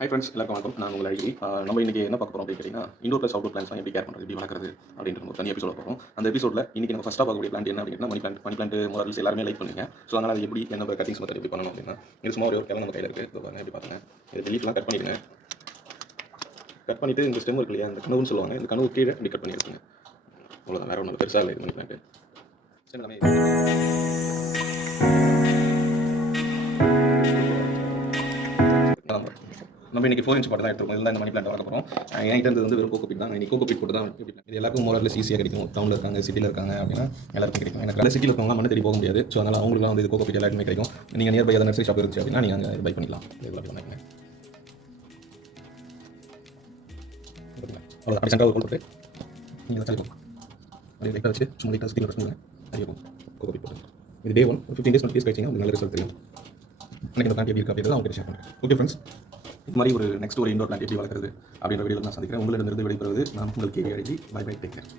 Hi friends, எல்லாருக்கும் வணக்கம். நான் உங்கள் ஐடி. நம்ம இன்றைக்கி என்ன பார்க்க போகிறோம் அப்படின்னு கேட்டிங்கன்னா, இண்டோர் ப்ளஸ் அவுட்டோர் பிளான்ஸ்லாம் எப்படி கேர் பண்ணுறது, எப்படி வளர்க்குறது அப்படின்ற ஒரு தனி எபிசோட போகிறோம். அந்த எபிசோடில் இன்றைக்கி நம்ம ஃபஸ்ட்டாக பார்க்கக்கூடிய பிளான்ட் என்ன அப்படின்னா மணி பிளான்ட் மாடல்ஸ் எல்லாருமே லைக் பண்ணுவீங்க. ஸோ அதனால் அது எப்படி என்ன கட்டிங்ஸ் மெத்தட் எப்படி பண்ணணும் அப்படின்னா, இது சும்மா ஒரு கிழங்கு நம்ம கையில் இருக்குது. இப்போ பாருங்க, எப்படி பார்த்துங்க. இது லீஃப்லாம் கட் பண்ணிவிடுங்க. கட் பண்ணிவிட்டு இந்த ஸ்டெம் இருக்கு இல்லையா, இந்த கனவுன்னு சொல்லுவாங்க, இந்த கனவு கீழே இப்படி கட் பண்ணி எடுத்துங்க. அவ்வளோதான், வேறு ஒன்றும் பெருசாக இல்லை இது மணி பிளான்ட்டு. ஸ்டெம் எல்லாமே நம்ம இன்றைக்கி 4 இன்ச் பாட்டு தான் எடுத்துருக்கோம். இதுதான் இந்த மணி பிளான்ட் வளர்க்க போகிறோம். என்கிட்ட இருந்தது வந்து வெறும் கோகோபீட் தான். இன்றைக்கி கோகோபீட் போட்டு தான் இது எல்லாருக்கும் மோரல்ஸ் ஈஸியாக கிடைக்கும். டவுனில் இருக்காங்க, சிட்டியில் இருக்காங்க அப்படின்னா எல்லாருக்கும் கிடைக்கும். எனக்கு நல்ல சிட்டியில் இருக்கவங்க மண்ணு தேடி போக முடியாது. ஸோ அதனால் அவங்களுக்குலாம் வந்து இது கோகோபீட் எல்லாருமே கிடைக்கும். நீங்கள் நியர்பை ஏதாவது நர்சரி ஷாப் இருந்துச்சு அப்படின்னா நீங்கள் அங்கே பை பண்ணிக்கலாம். இதில் அப்படி பண்ணிக்கங்க. அவ்வளோ அப்படி சென்டராக போட்டு நீங்கள் வச்சாலும் அப்படி லைட்டாக வச்சு சும்மா லைட்டாக ஸ்கில் வச்சுங்க. அதிகம் கோகோபீட் போட்டு இது டே 1 15 days 20 days கழிச்சிங்கன்னா உங்களுக்கு நல்ல ரிசல்ட் தெரியும். எனக்கு இந்த பிளான்ட் எப்படி இருக்குது அப்படின்றத அவங்க ஷேர் பண்ணுறேன். ஓகே ஃப்ரெண்ட்ஸ், இது மாதிரி ஒரு நெக்ஸ்ட் ஒரு இண்டோர் பிளான்ட் எப்படி வளர்க்குறது அப்படின்ற வீடியோவில் நான் சந்திக்கிறேன். உங்களிடமிருந்து விடைபெறுவது நான் உங்கள் KV ID. Bye bye, take care.